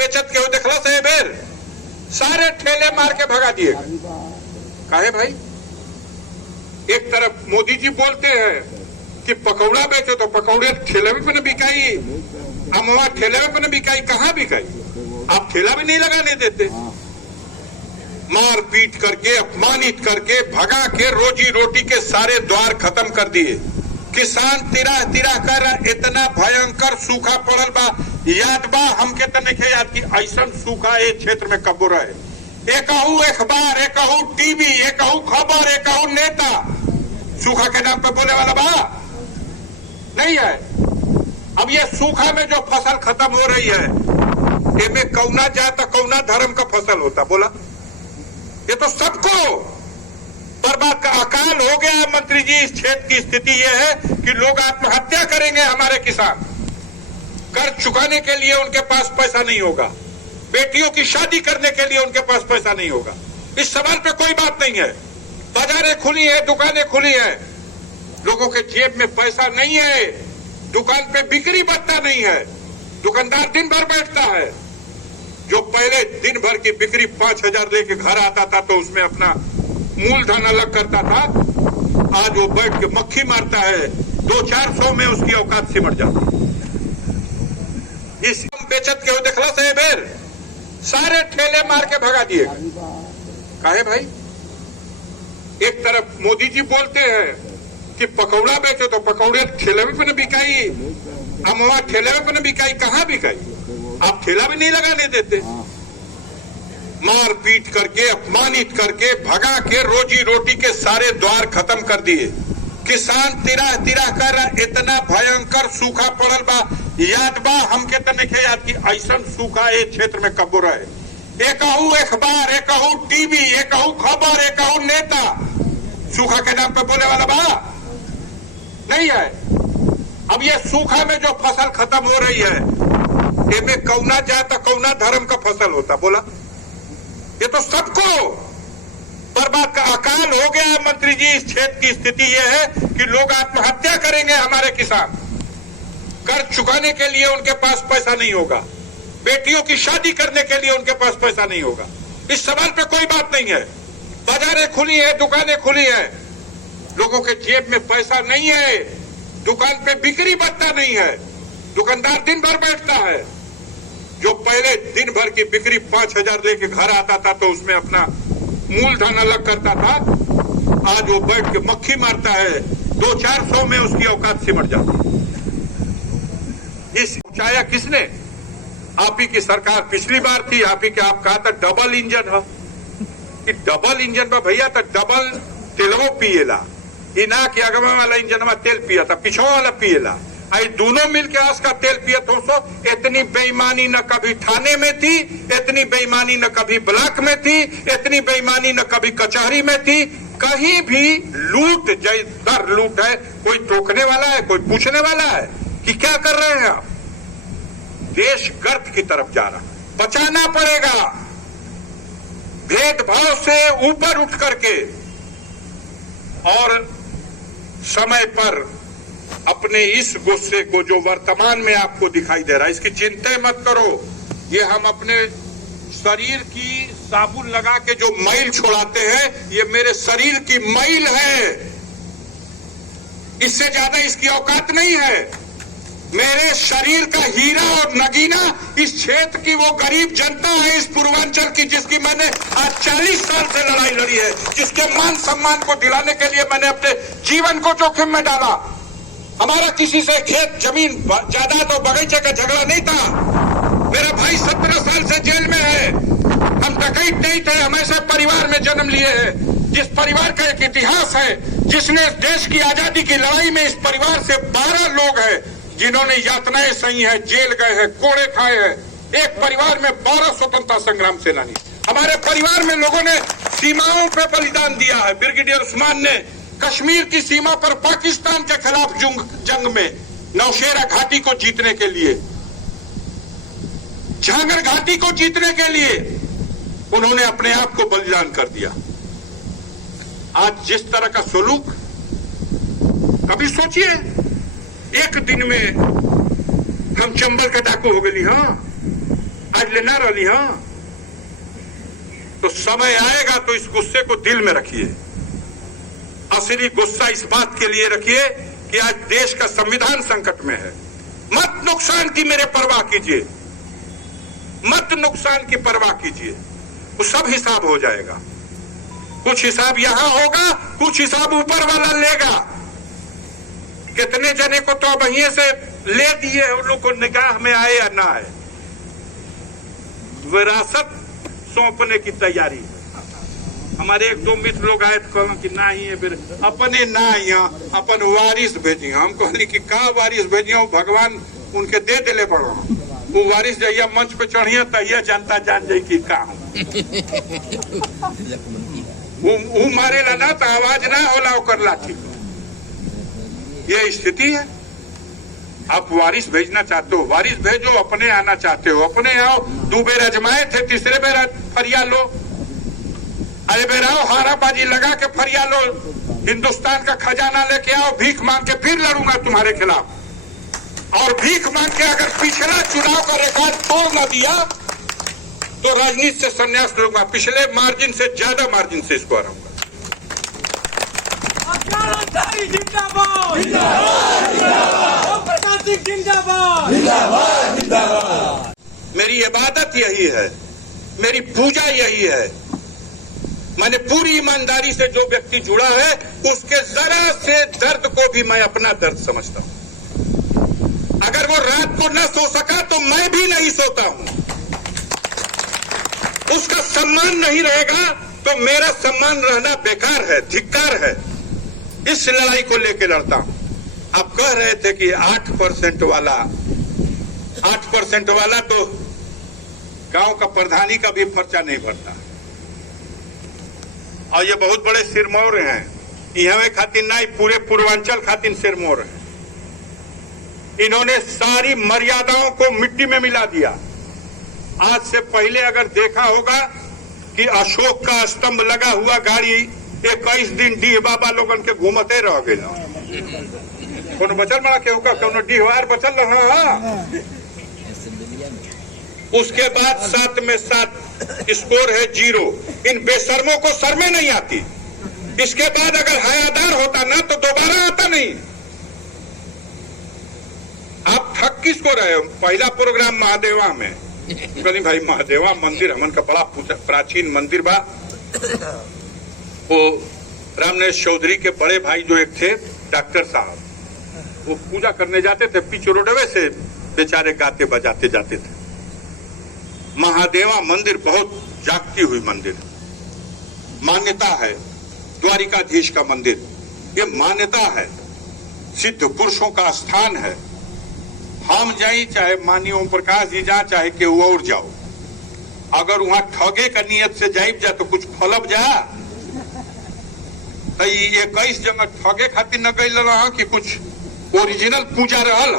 बेचत के हो देखला से बेर सारे ठेले मार के भगा दिए। काहे भाई? एक तरफ मोदी जी बोलते हैं कि पकौड़ा बेचो तो पकौड़े ठेले में न बिकाई, अमवा ठेले में न बिकाई, कहाँ बिकाई? आप ठेला भी नहीं लगाने देते। मार पीट करके अपमानित करके भगा के रोजी रोटी के सारे द्वार खत्म कर दिए। किसान तिराह तिराह कर इतना भयंकर सूखा पड़ल बा, याद बा हमके तो नहीं याद कि ऐसा सूखा ए क्षेत्र में कबो रहे। एकहू अखबार, एकहू टीवी, एकहू खबर, एकहू नेता सूखा के नाम पे बोले वाला बा नहीं है। अब ये सूखा में जो फसल खत्म हो रही है, इनमें कौना जात कौना धर्म का फसल होता बोला? ये तो सबको बर्बाद का अकाल हो गया है। मंत्री जी, इस क्षेत्र की स्थिति यह है कि लोग आत्महत्या करेंगे। हमारे किसान कर्ज चुकाने के लिए उनके पास पैसा नहीं होगा, बेटियों की शादी करने के लिए उनके पास पैसा नहीं होगा। इस सवाल पे कोई बात नहीं है। बाजारें खुली है, दुकानें खुली है, लोगों के जेब में पैसा नहीं है, दुकान पे बिक्री बढ़ता नहीं है, दुकानदार दिन भर बैठता है। जो पहले दिन भर की बिक्री 5,000 लेके घर आता था तो उसमें अपना मूलधन अलग करता था, आज वो बैठ के मक्खी मारता है, 200-400 में उसकी औकात सिमट जाती है। इस बेचत के हो देखला से बेर सारे ठेले मार के भगा दिए। काहे भाई? एक तरफ मोदी जी बोलते हैं कि पकौड़ा बेचो तो पकौड़े ठेले में न बिकाई, अमवा ठेले में न बिकाई, कहाँ बिकाई? आप ठेला भी नहीं लगाने देते। मार पीट करके अपमानित करके भगा के रोजी रोटी के सारे द्वार खत्म कर दिए। किसान तिराह तिराह कर इतना भयंकर सूखा पड़ल बा, याद बा हमके तो नहीं याद कि ऐसा सूखा ए क्षेत्र में कबो रहे। एकहू अखबार, एकहू टीवी, एकहू खबर, एकहू नेता सूखा के नाम पे बोले वाला बा नहीं है। अब ये सूखा में जो फसल खत्म हो रही है, इनमें कौना जात कौना धर्म का फसल होता बोला? ये तो सबको बर्बाद का अकाल हो गया है। मंत्री जी, इस क्षेत्र की स्थिति यह है कि लोग आत्महत्या करेंगे। हमारे किसान कर्ज चुकाने के लिए उनके पास पैसा नहीं होगा, बेटियों की शादी करने के लिए उनके पास पैसा नहीं होगा। इस सवाल पे कोई बात नहीं है। बाजारें खुली है, दुकानें खुली है, लोगों के जेब में पैसा नहीं है, दुकान पे बिक्री बढ़ता नहीं है, दुकानदार दिन भर बैठता है। जो पहले दिन भर की बिक्री 5,000 लेके घर आता था तो उसमें अपना मूलधन अलग करता था, आज वो बैठ के मक्खी मारता है, 200-400 में उसकी औकात सिमट जाती है। इस ऊंचाया किसने? आप ही की सरकार पिछली बार थी, आप ही के आप कहा था डबल इंजन है कि डबल इंजन में भैया तो डबल तेलवो पिएला, इना के अगवा वाला इंजन में तेल पिया था, पिछो वाला पिएला, आई दोनों मिलके आस का तेल पिया तो सो। इतनी बेईमानी न कभी थाने में थी, इतनी बेईमानी न कभी ब्लॉक में थी, इतनी बेईमानी न कभी कचहरी में थी। कहीं भी लूट जैदर लूट है, कोई टोकने वाला है, कोई पूछने वाला है कि क्या कर रहे हैं आप? देश गर्त की तरफ जा रहा है, बचाना पड़ेगा। भेदभाव से ऊपर उठ करके और समय पर अपने इस गुस्से को जो वर्तमान में आपको दिखाई दे रहा है, इसकी चिंता मत करो। ये हम अपने शरीर की साबुन लगा के जो मैल छोड़ाते हैं, ये मेरे शरीर की मैल है, इससे ज्यादा इसकी औकात नहीं है। मेरे शरीर का हीरा और नगीना इस क्षेत्र की वो गरीब जनता है, इस पूर्वांचल की, जिसकी मैंने आज 40 साल से लड़ाई लड़ी है, जिसके मान सम्मान को दिलाने के लिए मैंने अपने जीवन को जोखिम में डाला। हमारा किसी से खेत जमीन जायदाद और बगीचे का झगड़ा नहीं था। मेरा भाई 17 साल से जेल में है। हम डकैत नहीं थे, हम ऐसे परिवार में जन्म लिए हैं जिस परिवार का एक इतिहास है, जिसने इस देश की आजादी की लड़ाई में इस परिवार से 12 लोग हैं जिन्होंने यातनाएं सही हैं, जेल गए हैं, कोड़े खाए हैं। एक परिवार में 12 स्वतंत्रता संग्राम सेनानी। हमारे परिवार में लोगों ने सीमाओं पर बलिदान दिया है। ब्रिगेडियर उस्मान ने कश्मीर की सीमा पर पाकिस्तान के खिलाफ जंग में नौशेरा घाटी को जीतने के लिए, झांगर घाटी को जीतने के लिए उन्होंने अपने आप को बलिदान कर दिया। आज जिस तरह का सलूक, कभी सोचिए एक दिन में हम चंबल के डाकू हो गई। हाँ, आज लेना रही। हाँ, तो समय आएगा तो इस गुस्से को दिल में रखिए। असली गुस्सा इस बात के लिए रखिए कि आज देश का संविधान संकट में है। मत नुकसान की मेरे परवाह कीजिए, मत नुकसान की परवाह कीजिए, वो सब हिसाब हो जाएगा। कुछ हिसाब यहां होगा, कुछ हिसाब ऊपर वाला लेगा। कितने जने को तो वहीं से ले दिए, उन लोग को निगाह में आए या ना आए, विरासत सौंपने की तैयारी है। हमारे एक दो मित्र लोग आए तो कहा कि ना ही है, फिर अपने ना यहाँ अपन वारिस भेजी। हम कहली कि का वारिस भेजियो, भगवान उनके दे दिले पड़ो। वो वारिस जहिया मंच पे चढ़िया तहिया जनता जान जाई कि का वो मारेला ना तो आवाज ना होला ओकर लाठी। ये स्थिति है। आप वारिस भेजना चाहते हो, वारिस भेजो। अपने आना चाहते हो, अपने आओ। 2 बेर अजमाए थे, तीसरे बेर फरिया लो। अरे बेर आओ, हाराबाजी लगा के फरिया लो। हिंदुस्तान का खजाना लेके आओ, भीख मांग के फिर लड़ूंगा तुम्हारे खिलाफ। और भीख मांग के अगर पिछला चुनाव का रिकॉर्ड तोड़ न दिया तो राजनीति से संन्यास लूंगा। पिछले मार्जिन से ज्यादा मार्जिन से इसको हराऊंगा। मेरी इबादत यही है, मेरी पूजा यही है। मैंने पूरी ईमानदारी से जो व्यक्ति जुड़ा है उसके जरा से दर्द को भी मैं अपना दर्द समझता हूं। अगर वो रात को न सो सका तो मैं भी नहीं सोता हूं। उसका सम्मान नहीं रहेगा तो मेरा सम्मान रहना बेकार है, धिक्कार है। इस लड़ाई को लेकर लड़ता हूं। आप कह रहे थे कि 8% वाला तो गांव का प्रधानी का भी पर्चा नहीं भरता। और ये बहुत बड़े सिरमौर हैं। यहाँ खातिर नहीं, पूरे पूर्वांचल खातिर सिरमौर है। इन्होंने सारी मर्यादाओं को मिट्टी में मिला दिया। आज से पहले अगर देखा होगा कि अशोक का स्तंभ लगा हुआ गाड़ी 21 दिन डीह बाबा लोगन के घूमते रह गए। कोनो बचल बड़ा के होगा, कोनो डीहवार बचल रहा। उसके बाद 7 में 7 स्कोर है 0। इन बेशर्मों को शर्मे नहीं आती। इसके बाद अगर हयादार होता ना तो दोबारा आता नहीं। आप थक किसको रहे हो? पहला प्रोग्राम महादेवा में कहली भाई महादेवा मंदिर हमन का बड़ा प्राचीन मंदिर बा। वो रामनेश चौधरी के बड़े भाई जो एक थे डॉक्टर साहब, वो पूजा करने जाते थे, पिच रोडवे से बेचारे गाते बजाते जाते थे। महादेवा मंदिर बहुत जागती हुई मंदिर, मान्यता है। द्वारिकाधीश का मंदिर, ये मान्यता है। सिद्ध पुरुषों का स्थान है। हम जाई चाहे माननीय ओम प्रकाश जी जा, चाहे के और जाओ, अगर वहां ठगे का नियत से जाइब जा तो कुछ फलब जा। तो 21 जगह ठगे खातिर न गई रहा कि कुछ ओरिजिनल पूजा रहल।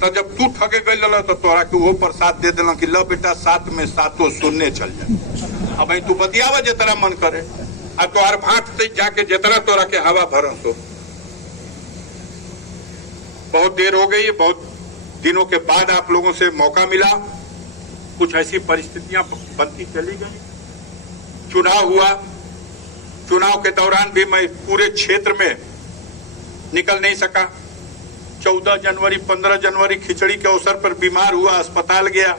तो जब तू ठगे गई रहा तो तोरा के वो प्रसाद दे दिला कि लो बेटा 7 में 7 सुनने चल जाए। अब तू बतियावा जितना मन करे, आ तोहर भाट जाके जितना तोरा के हवा भरस हो। बहुत देर हो गई, बहुत दिनों के बाद आप लोगों से मौका मिला। कुछ ऐसी परिस्थितियां बनती चली गई। चुनाव हुआ, चुनाव के दौरान भी मैं पूरे क्षेत्र में निकल नहीं सका। 14 जनवरी 15 जनवरी खिचड़ी के अवसर पर बीमार हुआ, अस्पताल गया,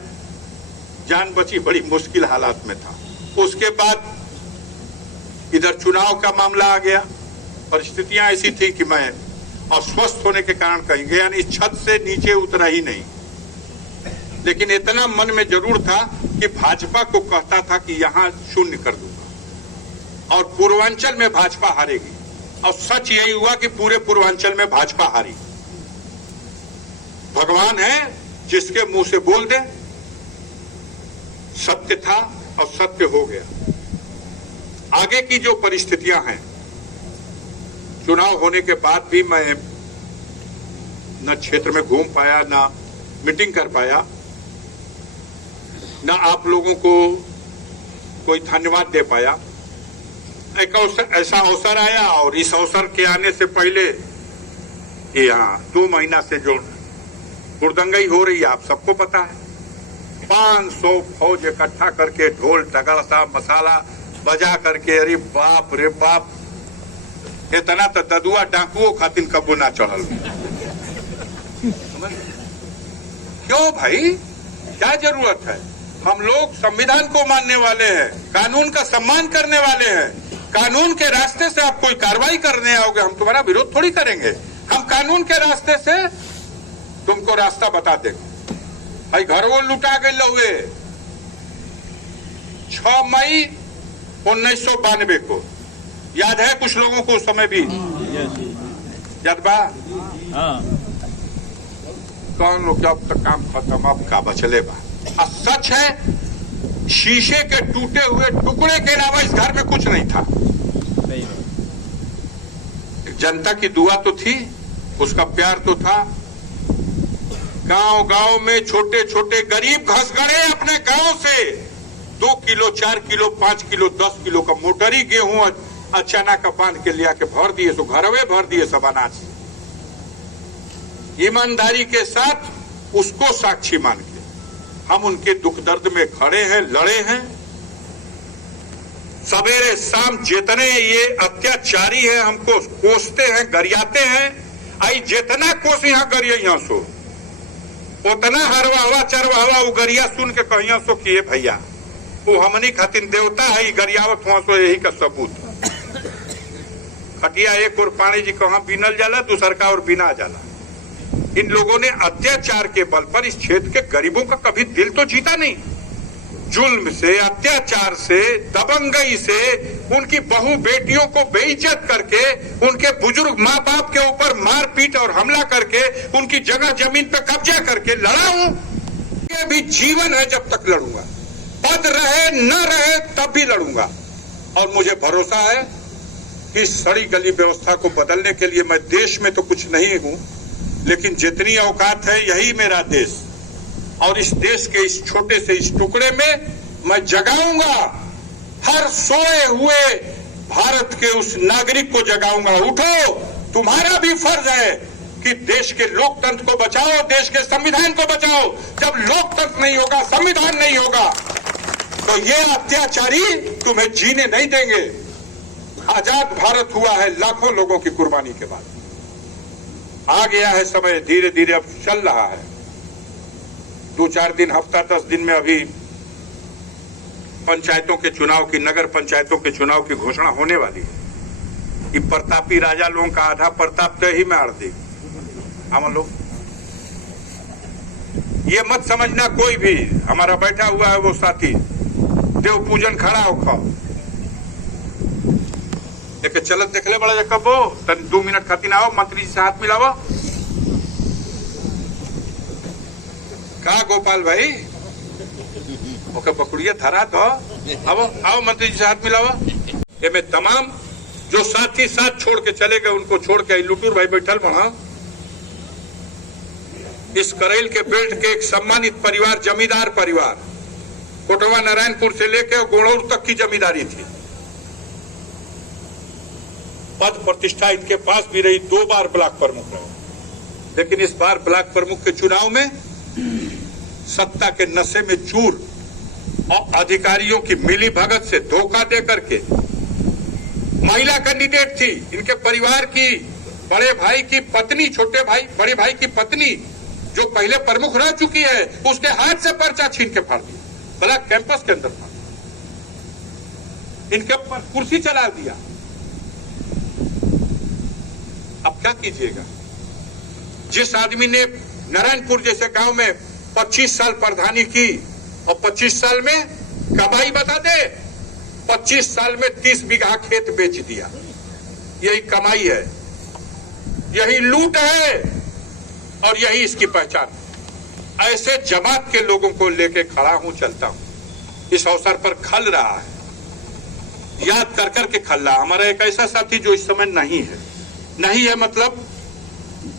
जान बची, बड़ी मुश्किल हालात में था। उसके बाद इधर चुनाव का मामला आ गया। परिस्थितियां ऐसी थी कि मैं अस्वस्थ होने के कारण कहीं गया नहीं, छत से नीचे उतरा ही नहीं। लेकिन इतना मन में जरूर था कि भाजपा को कहता था कि यहां शून्य कर दूंगा और पूर्वांचल में भाजपा हारेगी। और सच यही हुआ कि पूरे पूर्वांचल में भाजपा हारी। भगवान है जिसके मुंह से बोल दे, सत्य था और सत्य हो गया। आगे की जो परिस्थितियां हैं, चुनाव होने के बाद भी मैं न क्षेत्र में घूम पाया, न मीटिंग कर पाया, न आप लोगों को कोई धन्यवाद दे पाया। एक ऐसा अवसर आया और इस अवसर के आने से पहले यहाँ 2 महीना से जो हुड़दंगई हो रही है आप सबको पता है। 500 फौज इकट्ठा करके ढोल टगड़सा मसाला बजा करके, अरे बाप रे बाप, इतना तो ददुआ डाकुओं खातिर कबू ना चढ़ल। क्यों भाई, क्या जरूरत है? हम लोग संविधान को मानने वाले हैं, कानून का सम्मान करने वाले हैं। कानून के रास्ते से आप कोई कार्रवाई करने आओगे, हम तुम्हारा विरोध थोड़ी करेंगे। हम कानून के रास्ते से तुमको रास्ता बता देंगे। भाई घर वो लुटा गए हुए 6 मई 1992 को, याद है कुछ लोगों को? उस समय भी याद बा? कौन लोग, अब तक काम खत्म, अब का बचले बा। अब सच है, शीशे के टूटे हुए टुकड़े के अलावा इस घर में कुछ नहीं था। जनता की दुआ तो थी, उसका प्यार तो था। गांव गांव में छोटे छोटे गरीब घस गए अपने गांव से 2 किलो 4 किलो 5 किलो 10 किलो का मोटरी गेहूं अचाना का बांध के लिया के भर दिए, सो घरवे भर दिए सब अनाज। ईमानदारी के साथ उसको साक्षी मान के हम उनके दुख दर्द में खड़े हैं, लड़े हैं। सवेरे शाम जितने ये अत्याचारी है हमको कोसते हैं, गरियाते हैं, आई जितना कोस यहाँ करिए यहाँ सो उतना हरवाहवा चरवाहवा उगरिया सुन के कहिया सो किए भैया वो हमनी खातिर देवता है, गरियावत हुआ सो यही का सबूत। खटिया एक और पानी जी कहाँ बीनल जाला, दूसर का और बिना जाला। इन लोगों ने अत्याचार के बल पर इस क्षेत्र के गरीबों का कभी दिल तो जीता नहीं। जुल्म से, अत्याचार से, दबंगई से, उनकी बहू बेटियों को बेइज्जत करके, उनके बुजुर्ग माँ बाप के ऊपर मारपीट और हमला करके, उनकी जगह जमीन पे कब्जा करके लड़ा हूं। ये भी जीवन है, जब तक लड़ूंगा, पद रहे न रहे तब भी लड़ूंगा। और मुझे भरोसा है कि सड़ी गली व्यवस्था को बदलने के लिए मैं देश में तो कुछ नहीं हूं, लेकिन जितनी औकात है यही मेरा देश। और इस देश के इस छोटे से इस टुकड़े में मैं जगाऊंगा, हर सोए हुए भारत के उस नागरिक को जगाऊंगा। उठो, तुम्हारा भी फर्ज है कि देश के लोकतंत्र को बचाओ, देश के संविधान को बचाओ। जब लोकतंत्र नहीं होगा, संविधान नहीं होगा, तो ये अत्याचारी तुम्हें जीने नहीं देंगे। आजाद भारत हुआ है लाखों लोगों की कुर्बानी के बाद। आ गया है समय, धीरे धीरे अब चल रहा है। 2-4 दिन, हफ्ता 10 दिन में अभी पंचायतों के चुनाव की, नगर पंचायतों के चुनाव की घोषणा होने वाली है। कि प्रतापी राजा लोगों का आधा प्रताप तो ही में आड़ दी हम लोग। ये मत समझना कोई भी, हमारा बैठा हुआ है वो साथी देव पूजन खड़ा हो खाओ एक चलत देखले बड़ा जकबो तन 2 मिनट खातिर आओ, मंत्री जी से हाथ मिलाओ। का गोपाल भाई ओके पकड़िए धरा तो आओ मंत्री जी से हाथ मिलाओ। ये में तमाम जो साथी साथ छोड़ के चले गए उनको छोड़ के लुटूर भाई बैठल बना। इस करेल के बेल्ट के एक सम्मानित परिवार, जमींदार परिवार, कोटवा नारायणपुर से लेकर गोड़ौर तक की जमींदारी थी। पद प्रतिष्ठा इनके पास भी रही, 2 बार ब्लॉक प्रमुख रहे। लेकिन इस बार ब्लॉक प्रमुख के चुनाव में सत्ता के नशे में चूर और अधिकारियों की मिली भगत से धोखा दे करके महिला कैंडिडेट थी, इनके परिवार की, बड़े भाई की पत्नी, छोटे भाई बड़े भाई की पत्नी जो पहले प्रमुख रह चुकी है, उसके हाथ से पर्चा छीन के फाड़ दिया, ब्लॉक कैंपस के अंदर फाड़, इनके ऊपर कुर्सी चला दिया। अब क्या कीजिएगा? जिस आदमी ने नारायणपुर जैसे गांव में 25 साल प्रधानी की और 25 साल में कमाई बता दे, 25 साल में 30 बीघा खेत बेच दिया, यही कमाई है, यही लूट है और यही इसकी पहचान। ऐसे जमात के लोगों को लेके खड़ा हूं, चलता हूं। इस अवसर पर खल रहा है, याद कर करके खल रहा। हमारा एक ऐसा साथी जो इस समय नहीं है मतलब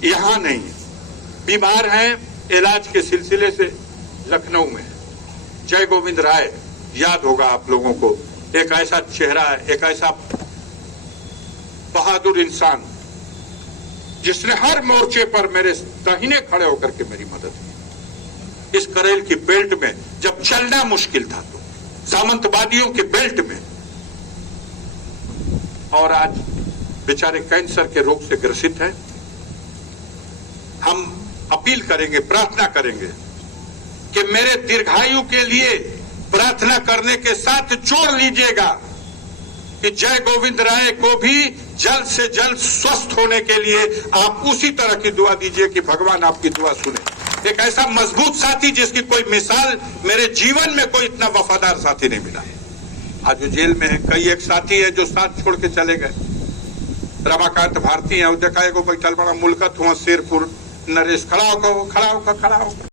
यहां नहीं है, बीमार हैं, इलाज के सिलसिले से लखनऊ में। जय गोविंद राय, याद होगा आप लोगों को, एक ऐसा चेहरा है, एक ऐसा बहादुर इंसान जिसने हर मोर्चे पर मेरे दाहिने खड़े होकर के मेरी मदद की। इस करेल की बेल्ट में जब चलना मुश्किल था, तो सामंतवादियों के बेल्ट में, और आज बेचारे कैंसर के रोग से ग्रसित हैं। हम अपील करेंगे, प्रार्थना करेंगे कि मेरे दीर्घायु के लिए प्रार्थना करने के साथ जोड़ लीजिएगा कि जय गोविंद राय को भी जल्द से जल्द स्वस्थ होने के लिए आप उसी तरह की दुआ दीजिए कि भगवान आपकी दुआ सुने। एक ऐसा मजबूत साथी जिसकी कोई मिसाल मेरे जीवन में कोई इतना वफादार साथी नहीं मिला। आज जो जेल में है, कई एक साथी है जो साथ छोड़ के चले गए। रमाकांत भारती है, देखा एगो बैठल बड़ा मुल्कत हुआ शेरपुर, नरेश खड़ा होकर